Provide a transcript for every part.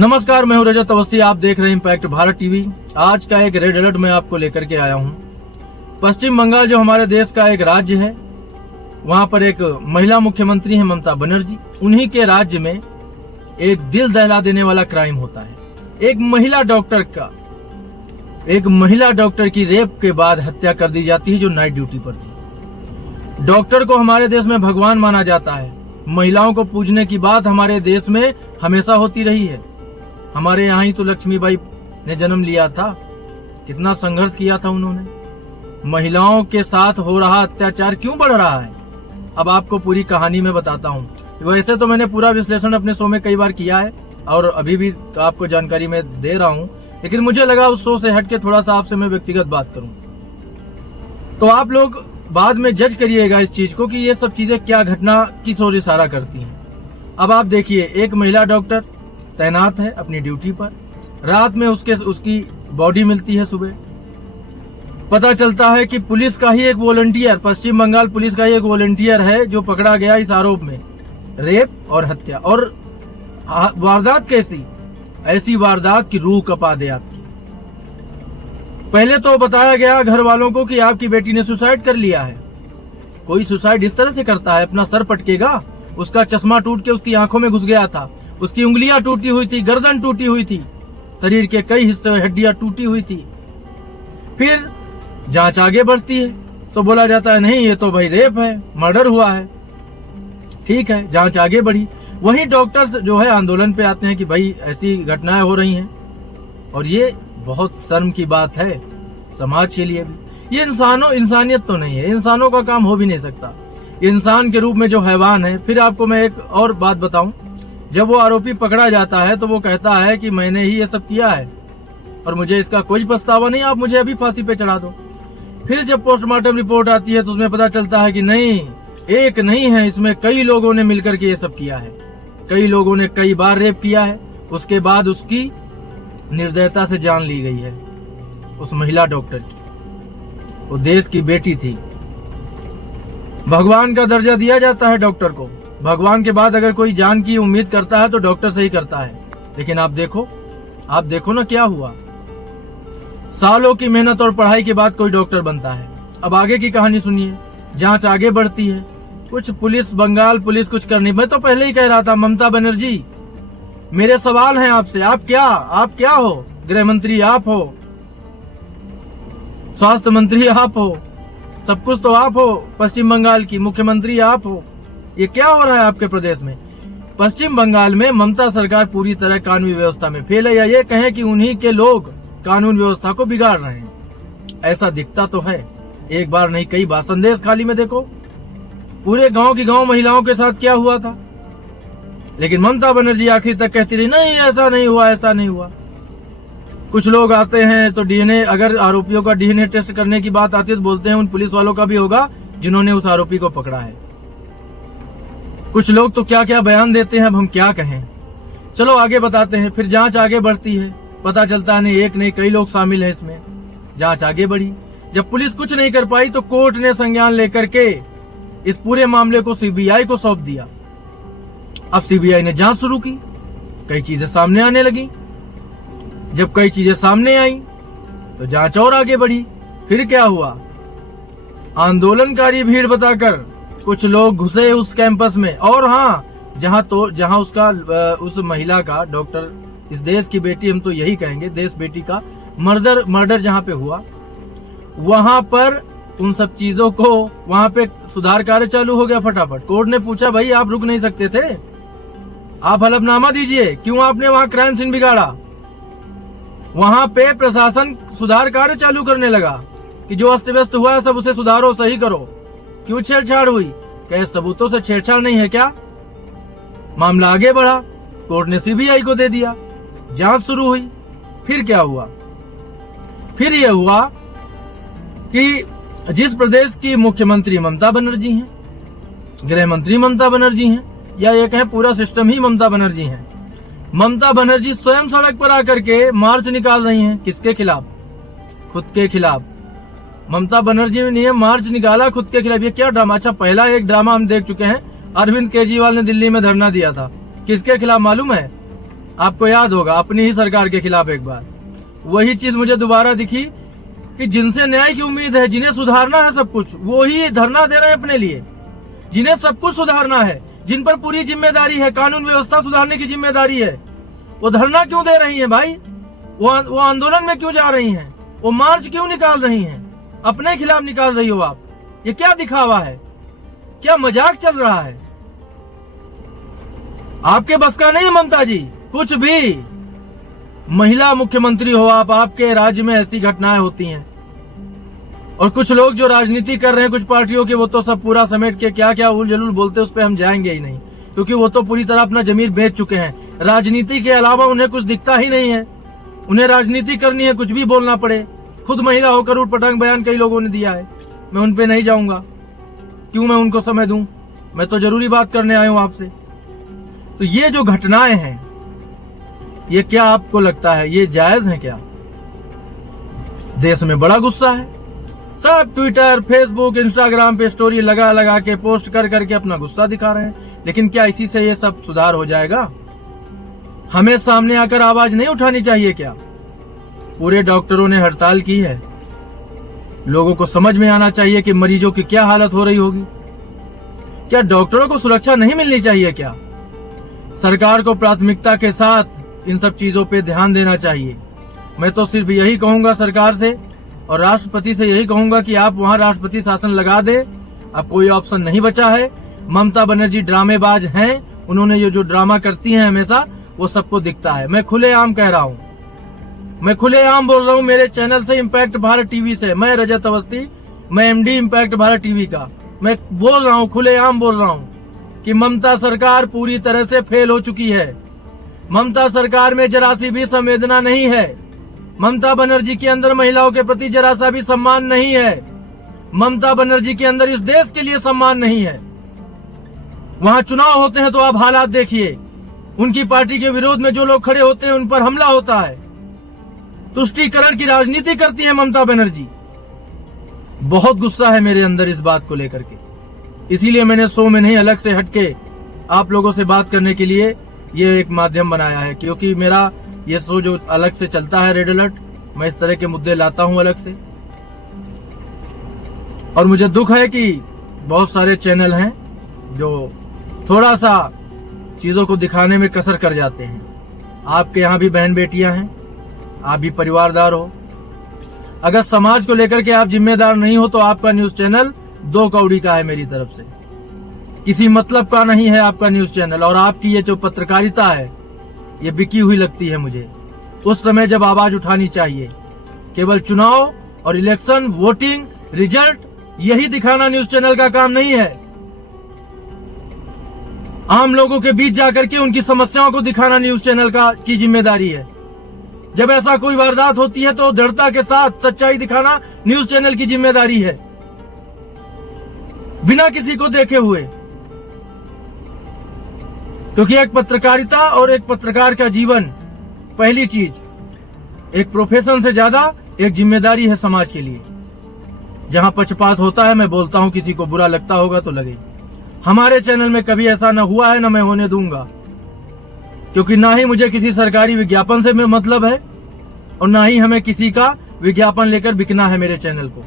नमस्कार, मैं हूं रजत अवस्थी। आप देख रहे हैं इम्पैक्ट भारत टीवी। आज का एक रेड अलर्ट मैं आपको लेकर के आया हूं। पश्चिम बंगाल जो हमारे देश का एक राज्य है, वहां पर एक महिला मुख्यमंत्री है ममता बनर्जी। उन्हीं के राज्य में एक दिल दहला देने वाला क्राइम होता है। एक महिला डॉक्टर की रेप के बाद हत्या कर दी जाती है, जो नाइट ड्यूटी पर थी। डॉक्टर को हमारे देश में भगवान माना जाता है। महिलाओं को पूजने की बात हमारे देश में हमेशा होती रही है। हमारे यहाँ ही तो लक्ष्मीबाई ने जन्म लिया था, कितना संघर्ष किया था उन्होंने। महिलाओं के साथ हो रहा अत्याचार क्यों बढ़ रहा है, अब आपको पूरी कहानी में बताता हूँ। वैसे तो मैंने पूरा विश्लेषण अपने शो में कई बार किया है और अभी भी आपको जानकारी में दे रहा हूँ, लेकिन मुझे लगा उस शो से हटके थोड़ा सा आपसे मैं व्यक्तिगत बात करूँ। तो आप लोग बाद में जज करिएगा इस चीज को कि ये सब चीजें क्या घटना किस ओर इशारा करती हैं। अब आप देखिए, एक महिला डॉक्टर तैनात है अपनी ड्यूटी पर। रात में उसकी बॉडी मिलती है। सुबह पता चलता है कि पुलिस का ही एक वॉलंटियर, पश्चिम बंगाल पुलिस का ही एक वॉलंटियर है जो पकड़ा गया इस आरोप में, रेप और हत्या। और वारदात कैसी, ऐसी वारदात की रूह कपा दे आपकी। पहले तो बताया गया घर वालों को कि आपकी बेटी ने सुसाइड कर लिया है। कोई सुसाइड इस तरह से करता है, अपना सर पटकेगा। उसका चश्मा टूट के उसकी आंखों में घुस गया था, उसकी उंगलियां टूटी हुई थी, गर्दन टूटी हुई थी, शरीर के कई हिस्से हड्डियां टूटी हुई थी। फिर जांच आगे बढ़ती है तो बोला जाता है नहीं, ये तो भाई रेप है, मर्डर हुआ है। ठीक है, जांच आगे बढ़ी। वहीं डॉक्टर्स जो है आंदोलन पे आते हैं कि भाई ऐसी घटनाएं हो रही हैं। और ये बहुत शर्म की बात है समाज के लिए भी। ये इंसानियत तो नहीं है, इंसानों का काम हो भी नहीं सकता। इंसान के रूप में जो हैवान है। फिर आपको मैं एक और बात बताऊं, जब वो आरोपी पकड़ा जाता है तो वो कहता है कि मैंने ही ये सब किया है और मुझे इसका कोई पछतावा नहीं, आप मुझे अभी फांसी पे चढ़ा दो। फिर जब पोस्टमार्टम रिपोर्ट आती है तो उसमें पता चलता है कि नहीं, एक नहीं है, इसमें कई लोगों ने मिलकर के ये सब किया है। कई लोगों ने कई बार रेप किया है। उसके बाद उसकी निर्दयता से जान ली गई है उस महिला डॉक्टर की। वो देश की बेटी थी। भगवान का दर्जा दिया जाता है डॉक्टर को। भगवान के बाद अगर कोई जान की उम्मीद करता है तो डॉक्टर से ही करता है। लेकिन आप देखो ना क्या हुआ। सालों की मेहनत और पढ़ाई के बाद कोई डॉक्टर बनता है। अब आगे की कहानी सुनिए। जांच आगे बढ़ती है। कुछ पुलिस, बंगाल पुलिस कुछ करनी। मैं तो पहले ही कह रहा था, ममता बनर्जी, मेरे सवाल हैं आपसे। आप क्या हो? गृह मंत्री आप हो, स्वास्थ्य मंत्री आप हो, सब कुछ तो आप हो। पश्चिम बंगाल की मुख्यमंत्री आप हो। ये क्या हो रहा है आपके प्रदेश में? पश्चिम बंगाल में ममता सरकार पूरी तरह कानूनी व्यवस्था में फेल है, या ये कहें कि उन्हीं के लोग कानून व्यवस्था को बिगाड़ रहे हैं। ऐसा दिखता तो है। एक बार नहीं, कई बार। संदेश खाली में देखो, पूरे गांव की गांव महिलाओं के साथ क्या हुआ था। लेकिन ममता बनर्जी आखिर तक कहती रही, नहीं ऐसा नहीं हुआ, ऐसा नहीं हुआ। कुछ लोग आते हैं तो डीएनए, अगर आरोपियों का डीएनए टेस्ट करने की बात आती है तो बोलते हैं उन पुलिस वालों का भी होगा जिन्होंने उस आरोपी को पकड़ा है। कुछ लोग तो क्या क्या बयान देते हैं, अब हम क्या कहें। चलो आगे बताते हैं। फिर जांच आगे बढ़ती है। पता चलता है नहीं, एक नहीं, कई लोग शामिल हैं इसमें। जांच आगे बढ़ी। जब पुलिस कुछ नहीं कर पाई तो कोर्ट ने संज्ञान लेकर के इस पूरे मामले को सीबीआई को सौंप दिया। अब सीबीआई ने जांच शुरू की। कई चीजें सामने आने लगी। जब कई चीजें सामने आई तो जांच और आगे बढ़ी। फिर क्या हुआ, आंदोलनकारी भीड़ बताकर कुछ लोग घुसे उस कैंपस में। और हाँ, जहां उसका उस महिला का, डॉक्टर, इस देश की बेटी, हम तो यही कहेंगे, देश बेटी का मर्डर जहां पे हुआ, वहां पर उन सब चीजों को, वहां पे सुधार कार्य चालू हो गया फटाफट। कोर्ट ने पूछा, भाई आप रुक नहीं सकते थे, आप हलफनामा दीजिए, क्यों आपने वहां क्राइम सीन बिगाड़ा। वहां पे प्रशासन सुधार कार्य चालू करने लगा कि जो अस्त व्यस्त हुआ है सब उसे सुधारो, सही करो। क्यों छेड़छाड़ हुई? कहे सबूतों से छेड़छाड़ नहीं है क्या? मामला आगे बढ़ा। कोर्ट ने सीबीआई को दे दिया। जांच शुरू हुई। फिर क्या हुआ? फिर यह हुआ कि जिस प्रदेश की मुख्यमंत्री ममता बनर्जी हैं, गृह मंत्री ममता बनर्जी हैं, या ये कहें पूरा सिस्टम ही ममता बनर्जी है, ममता बनर्जी स्वयं सड़क पर आकर के मार्च निकाल रही हैं। किसके खिलाफ? खुद के खिलाफ। ममता बनर्जी ने मार्च निकाला खुद के खिलाफ। ये क्या ड्रामा। अच्छा, पहला एक ड्रामा हम देख चुके हैं, अरविंद केजरीवाल ने दिल्ली में धरना दिया था। किसके खिलाफ मालूम है? आपको याद होगा अपनी ही सरकार के खिलाफ एक बार वही चीज मुझे दोबारा दिखी कि जिनसे न्याय की उम्मीद है, जिन्हें सुधारना है सब कुछ, वो ही धरना दे रहे हैं अपने लिए। जिन्हें सब कुछ सुधारना है, जिन पर पूरी जिम्मेदारी है, कानून व्यवस्था सुधारने की जिम्मेदारी है, वो धरना क्यों दे रही है भाई? वो आंदोलन में क्यों जा रही हैं? वो मार्च क्यों निकाल रही हैं? अपने खिलाफ निकाल रही हो आप। ये क्या दिखावा है? क्या मजाक चल रहा है? आपके बस का नहीं ममता जी कुछ भी। महिला मुख्यमंत्री हो आप, आपके राज्य में ऐसी घटनाएं होती हैं। और कुछ लोग जो राजनीति कर रहे हैं कुछ पार्टियों के, वो तो सब पूरा समेट के क्या क्या उल जलूल बोलते, उस पर हम जाएंगे ही नहीं, क्योंकि वो तो पूरी तरह अपना जमीर बेच चुके हैं। राजनीति के अलावा उन्हें कुछ दिखता ही नहीं है। उन्हें राजनीति करनी है, कुछ भी बोलना पड़े। खुद महिला होकर उटपटांग बयान कई लोगों ने दिया है। मैं उन पे नहीं जाऊंगा, क्यों मैं उनको समय दूं? मैं तो जरूरी बात करने आया हूं आपसे। तो ये जो घटनाएं हैं, ये क्या आपको लगता है ये जायज है क्या? देश में बड़ा गुस्सा है, सब ट्विटर, फेसबुक, इंस्टाग्राम पे स्टोरी लगा लगा के पोस्ट कर करके अपना गुस्सा दिखा रहे हैं। लेकिन क्या इसी से ये सब सुधार हो जाएगा? हमें सामने आकर आवाज नहीं उठानी चाहिए क्या? पूरे डॉक्टरों ने हड़ताल की है। लोगों को समझ में आना चाहिए कि मरीजों की क्या हालत हो रही होगी। क्या डॉक्टरों को सुरक्षा नहीं मिलनी चाहिए क्या? सरकार को प्राथमिकता के साथ इन सब चीजों पे ध्यान देना चाहिए। मैं तो सिर्फ यही कहूंगा सरकार से और राष्ट्रपति से यही कहूंगा कि आप वहां राष्ट्रपति शासन लगा दे। अब कोई ऑप्शन नहीं बचा है। ममता बनर्जी ड्रामेबाज हैं। उन्होंने ये जो ड्रामा करती हैं हमेशा, वो सबको दिखता है। मैं खुलेआम कह रहा हूँ, मैं खुलेआम बोल रहा हूँ मेरे चैनल से, इम्पैक्ट भारत टीवी से। मैं रजत अवस्थी, मैं एमडी इम्पैक्ट भारत टीवी का। मैं बोल रहा हूँ, खुलेआम बोल रहा हूँ कि ममता सरकार पूरी तरह से फेल हो चुकी है। ममता सरकार में जरा सी भी संवेदना नहीं है। ममता बनर्जी के अंदर महिलाओं के प्रति जरा सा भी सम्मान नहीं है। ममता बनर्जी के अंदर इस देश के लिए सम्मान नहीं है। वहां चुनाव होते हैं तो आप हालात देखिए, उनकी पार्टी के विरोध में जो लोग खड़े होते हैं उन पर हमला होता है। तुष्टीकरण की राजनीति करती है ममता बनर्जी। बहुत गुस्सा है मेरे अंदर इस बात को लेकर के, इसीलिए मैंने शो में नहीं अलग से हटके आप लोगों से बात करने के लिए ये एक माध्यम बनाया है। क्योंकि मेरा ये शो जो अलग से चलता है, रेड अलर्ट, मैं इस तरह के मुद्दे लाता हूं अलग से। और मुझे दुख है कि बहुत सारे चैनल हैं जो थोड़ा सा चीजों को दिखाने में कसर कर जाते हैं। आपके यहाँ भी बहन बेटियां हैं, आप भी परिवारदार हो। अगर समाज को लेकर के आप जिम्मेदार नहीं हो तो आपका न्यूज चैनल दो कौड़ी का है मेरी तरफ से। किसी मतलब का नहीं है आपका न्यूज चैनल। और आपकी ये जो पत्रकारिता है ये बिकी हुई लगती है मुझे। उस समय जब आवाज उठानी चाहिए, केवल चुनाव और इलेक्शन, वोटिंग, रिजल्ट, यही दिखाना न्यूज चैनल का काम नहीं है। आम लोगों के बीच जाकर के उनकी समस्याओं को दिखाना न्यूज चैनल की जिम्मेदारी है। जब ऐसा कोई वारदात होती है तो दृढ़ता के साथ सच्चाई दिखाना न्यूज चैनल की जिम्मेदारी है, बिना किसी को देखे हुए। क्योंकि एक पत्रकारिता और एक पत्रकार का जीवन, पहली चीज, एक प्रोफेशन से ज्यादा एक जिम्मेदारी है समाज के लिए। जहां पक्षपात होता है, मैं बोलता हूं, किसी को बुरा लगता होगा तो लगे। हमारे चैनल में कभी ऐसा न हुआ है, न मैं होने दूंगा। क्योंकि ना ही मुझे किसी सरकारी विज्ञापन से मतलब है और ना ही हमें किसी का विज्ञापन लेकर बिकना है मेरे चैनल को।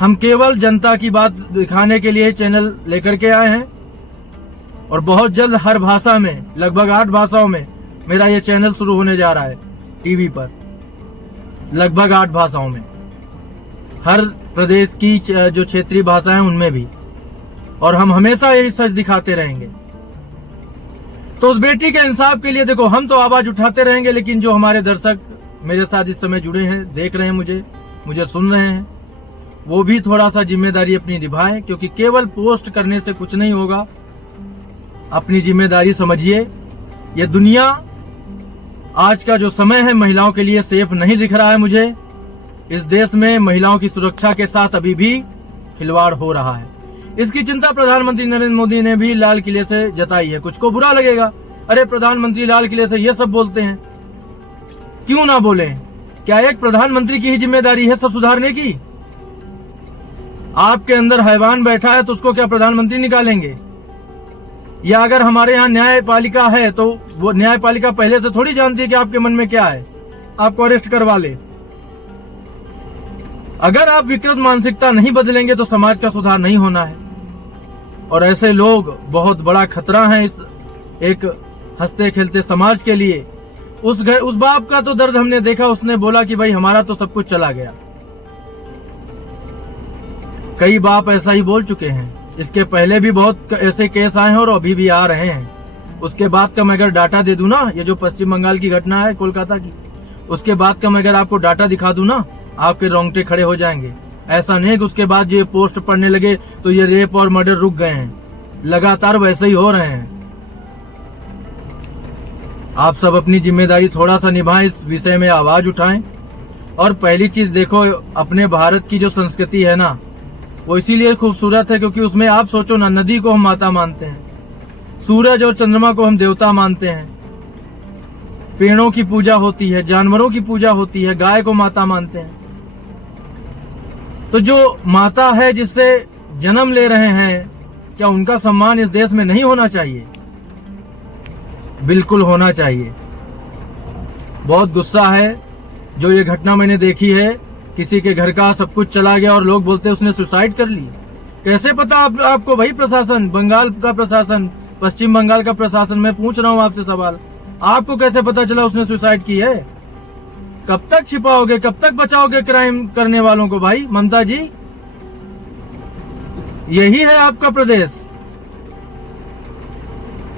हम केवल जनता की बात दिखाने के लिए चैनल लेकर के आए हैं। और बहुत जल्द हर भाषा में, लगभग 8 भाषाओं में मेरा ये चैनल शुरू होने जा रहा है टीवी पर। लगभग 8 भाषाओं में, हर प्रदेश की जो क्षेत्रीय भाषा है उनमें भी। और हम हमेशा यही सच दिखाते रहेंगे। तो उस बेटी के इंसाफ के लिए देखो, हम तो आवाज उठाते रहेंगे, लेकिन जो हमारे दर्शक मेरे साथ इस समय जुड़े हैं, देख रहे हैं मुझे सुन रहे हैं, वो भी थोड़ा सा जिम्मेदारी अपनी निभाएं। क्योंकि केवल पोस्ट करने से कुछ नहीं होगा। अपनी जिम्मेदारी समझिए। ये दुनिया, आज का जो समय है, महिलाओं के लिए सेफ नहीं दिख रहा है मुझे। इस देश में महिलाओं की सुरक्षा के साथ अभी भी खिलवाड़ हो रहा है। इसकी चिंता प्रधानमंत्री नरेंद्र मोदी ने भी लाल किले से जताई है। कुछ को बुरा लगेगा, अरे प्रधानमंत्री लाल किले से ये सब बोलते हैं, क्यों ना बोले? क्या एक प्रधानमंत्री की ही जिम्मेदारी है सब सुधारने की? आपके अंदर हैवान बैठा है तो उसको क्या प्रधानमंत्री निकालेंगे? या अगर हमारे यहाँ न्यायपालिका है तो वो न्यायपालिका पहले से थोड़ी जानती है कि आपके मन में क्या है, आपको अरेस्ट करवा ले। अगर आप विकृत मानसिकता नहीं बदलेंगे तो समाज का सुधार नहीं होना है। और ऐसे लोग बहुत बड़ा खतरा है इस एक हंसते खेलते समाज के लिए। उस बाप का तो दर्द हमने देखा, उसने बोला कि भाई हमारा तो सब कुछ चला गया। कई बाप ऐसा ही बोल चुके हैं। इसके पहले भी बहुत ऐसे केस आए हैं और अभी भी आ रहे हैं। उसके बाद का मैं अगर डाटा दे दूं ना, ये जो पश्चिम बंगाल की घटना है कोलकाता की, उसके बाद का मैं अगर आपको डाटा दिखा दूं ना, आपके रोंगटे खड़े हो जाएंगे। ऐसा नहीं कि उसके बाद ये पोस्ट पढ़ने लगे तो ये रेप और मर्डर रुक गए हैं, लगातार वैसे ही हो रहे हैं। आप सब अपनी जिम्मेदारी थोड़ा सा निभाएं, इस विषय में आवाज उठाएं। और पहली चीज देखो, अपने भारत की जो संस्कृति है ना, वो इसीलिए खूबसूरत है क्योंकि उसमें आप सोचो ना, नदी को हम माता मानते हैं, सूरज और चंद्रमा को हम देवता मानते हैं, पेड़ों की पूजा होती है, जानवरों की पूजा होती है, गाय को माता मानते हैं। तो जो माता है जिससे जन्म ले रहे हैं, क्या उनका सम्मान इस देश में नहीं होना चाहिए? बिल्कुल होना चाहिए। बहुत गुस्सा है जो ये घटना मैंने देखी है, किसी के घर का सब कुछ चला गया और लोग बोलते हैं उसने सुसाइड कर ली। कैसे पता आपको? भाई प्रशासन, बंगाल का प्रशासन, पश्चिम बंगाल का प्रशासन, मैं पूछ रहा हूँ आपसे सवाल, आपको कैसे पता चला उसने सुसाइड की है? कब तक छिपाओगे, कब तक बचाओगे क्राइम करने वालों को? भाई ममता जी, यही है आपका प्रदेश।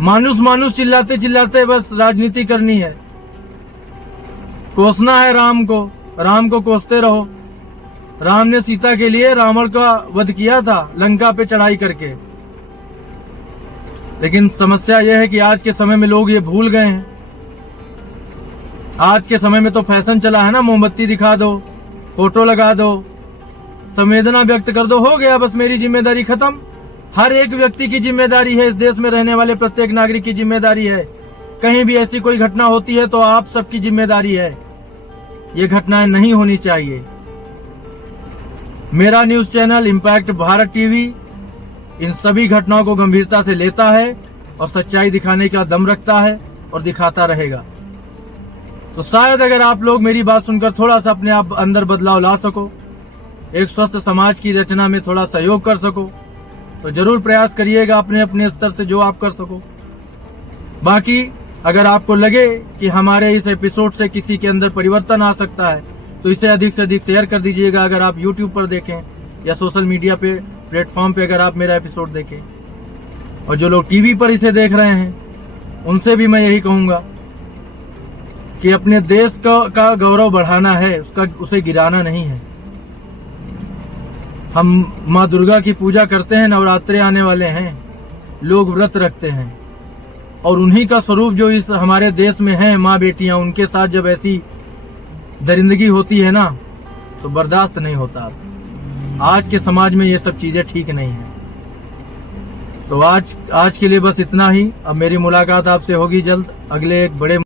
मानुस चिल्लाते चिल्लाते बस राजनीति करनी है, कोसना है राम को कोसते रहो। राम ने सीता के लिए रावण का वध किया था लंका पे चढ़ाई करके। लेकिन समस्या यह है कि आज के समय में लोग ये भूल गए हैं। आज के समय में तो फैशन चला है ना, मोमबत्ती दिखा दो, फोटो लगा दो, संवेदना व्यक्त कर दो, हो गया बस मेरी जिम्मेदारी खत्म। हर एक व्यक्ति की जिम्मेदारी है, इस देश में रहने वाले प्रत्येक नागरिक की जिम्मेदारी है। कहीं भी ऐसी कोई घटना होती है तो आप सबकी जिम्मेदारी है। ये घटनाएं नहीं होनी चाहिए। मेरा news channel impact Bharat TV इन सभी घटनाओं को गंभीरता से लेता है और सच्चाई दिखाने का दम रखता है और दिखाता रहेगा। तो शायद अगर आप लोग मेरी बात सुनकर थोड़ा सा अपने आप अंदर बदलाव ला सको, एक स्वस्थ समाज की रचना में थोड़ा सहयोग कर सको, तो जरूर प्रयास करिएगा अपने अपने स्तर से जो आप कर सको। बाकी अगर आपको लगे कि हमारे इस एपिसोड से किसी के अंदर परिवर्तन आ सकता है तो इसे अधिक से अधिक शेयर कर दीजिएगा। अगर आप YouTube पर देखें या सोशल मीडिया पे प्लेटफॉर्म पे अगर आप मेरा एपिसोड देखें, और जो लोग टीवी पर इसे देख रहे हैं उनसे भी मैं यही कहूंगा कि अपने देश का गौरव बढ़ाना है, उसे गिराना नहीं है। हम माँ दुर्गा की पूजा करते हैं, नवरात्रे आने वाले हैं, लोग व्रत रखते हैं, और उन्हीं का स्वरूप जो इस हमारे देश में है, माँ बेटियां, उनके साथ जब ऐसी दरिंदगी होती है ना तो बर्दाश्त नहीं होता। आज के समाज में ये सब चीजें ठीक नहीं है। तो आज के लिए बस इतना ही। अब मेरी मुलाकात आपसे होगी जल्द अगले एक बड़े